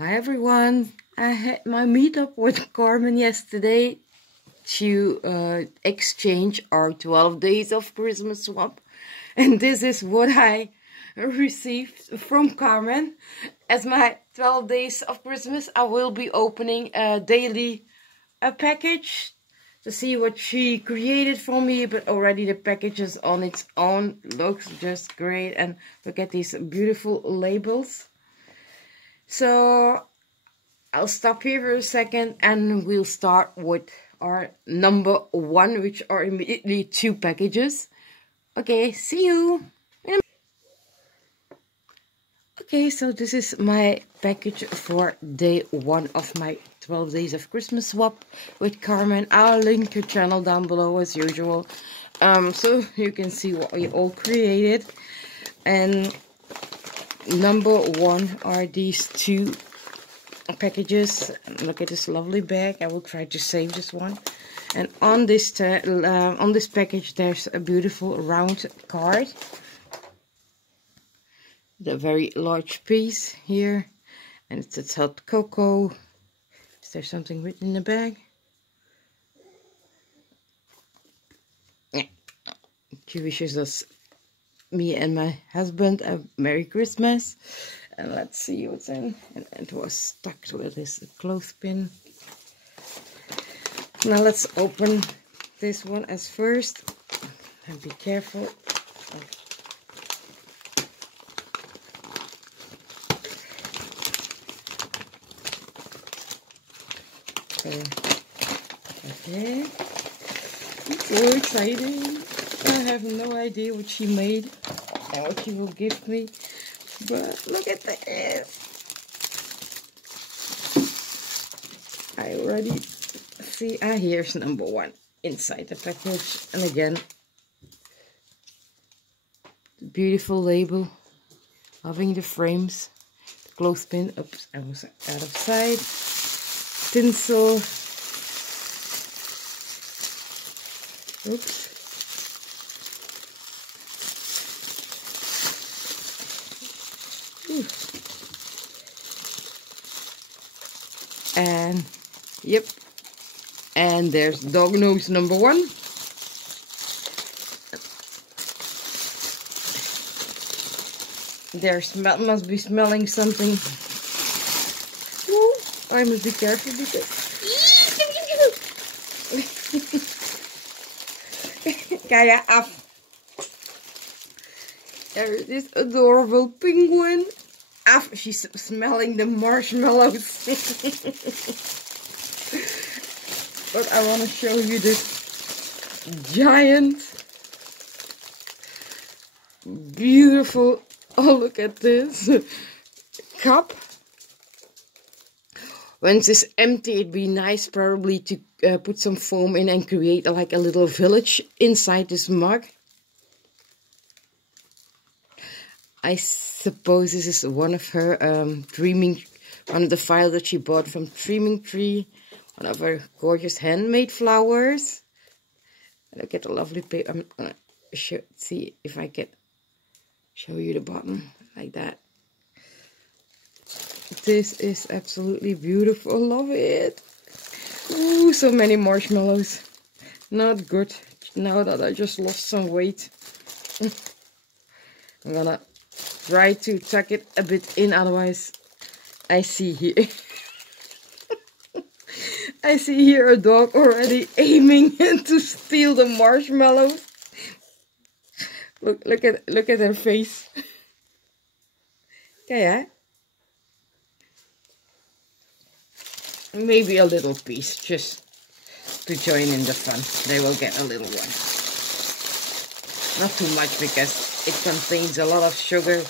Hi everyone, I had my meetup with Carmen yesterday to exchange our 12 days of Christmas swap, and this is what I received from Carmen. As my 12 days of Christmas, I will be opening daily a package to see what she created for me, but already the package is on its own, looks just great, and look at these beautiful labels. So I'll stop here for a second and we'll start with our number one, which are immediately two packages. Okay, see you. Okay, so this is my package for day one of my 12 days of Christmas swap with Carmen. I'll link her channel down below as usual, so you can see what we all created. And number one are these two packages. Look at this lovely bag. I will try to save this one. And on this package there's a beautiful round card, the very large piece here, and it says hot cocoa. Is there something written in the bag? Yeah. She wishes us, me and my husband, a Merry Christmas. And let's see what's in. And it was stuck with this clothespin. Now let's open this one as first. And be careful. Okay. It's so exciting. I have no idea what she made and what she will give me. But look at this. I already see. Here's number one inside the package. And again, the beautiful label. Loving the frames. The clothespin. Oops, I was out of sight. Tinsel. Oops. Ooh. And yep, and there's dog nose number one. Must be smelling something. Ooh, I must be careful because kaya af. There is this adorable penguin. Af, she's smelling the marshmallows. But I want to show you this giant, beautiful, oh look at this, cup. Once it's empty, it'd be nice probably to put some foam in and create like a little village inside this mug. I suppose this is one of her one of the files that she bought from Dreaming Tree. One of her gorgeous handmade flowers. Look at the lovely paper. I'm gonna see if I can show you the bottom like that. This is absolutely beautiful. Love it. Ooh, so many marshmallows. Not good. Now that I just lost some weight. I'm gonna try to tuck it a bit in, otherwise I see here. I see here a dog already aiming to steal the marshmallows. Look at her face. Okay, maybe a little piece just to join in the fun. They will get a little one. Not too much because it contains a lot of sugar,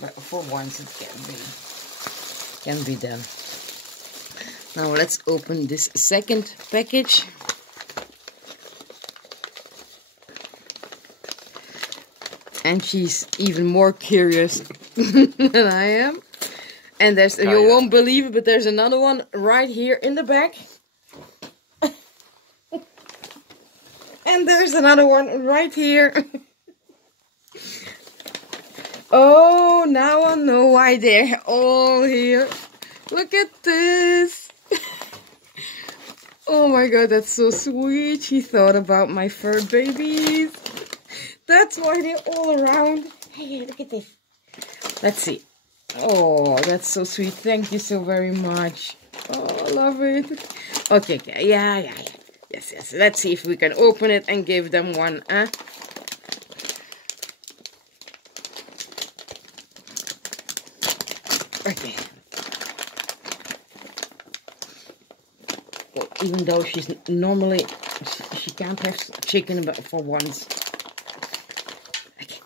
but for once it can be done. Now let's open this second package. And she's even more curious than I am. And there's, you won't believe it, but there's another one right here in the back. And there's another one right here. Oh, now I know why they're all here. Look at this. Oh my god, that's so sweet. She thought about my fur babies. That's why they're all around. Hey, look at this. Let's see. Oh, that's so sweet. Thank you so very much. Oh, I love it. Okay, yeah. Yes. Let's see if we can open it and give them one, huh? Okay. Well, even though she's normally, she can't have chicken but for once. Okay,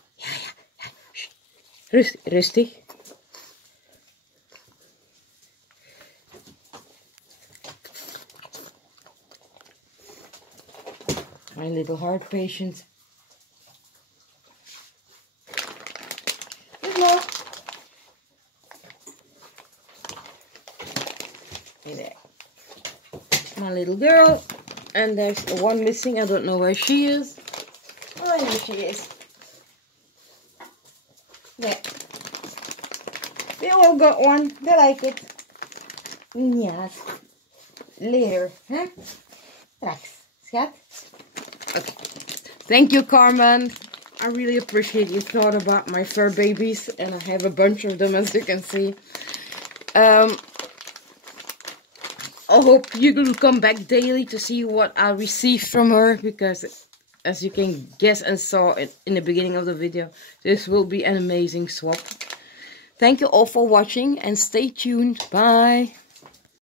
yeah. Rustig. My little heart patient. Hello. Hey there. My little girl. And there's one missing. I don't know where she is. Oh, I know she is. Yeah. They all got one. They like it. Yes. Later. Huh? Rechts. Schat. Okay. Thank you, Carmen. I really appreciate you thought about my fur babies. And I have a bunch of them, as you can see. I hope you will come back daily to see what I receive from her. Because, as you can guess and saw it in the beginning of the video, this will be an amazing swap. Thank you all for watching and stay tuned. Bye.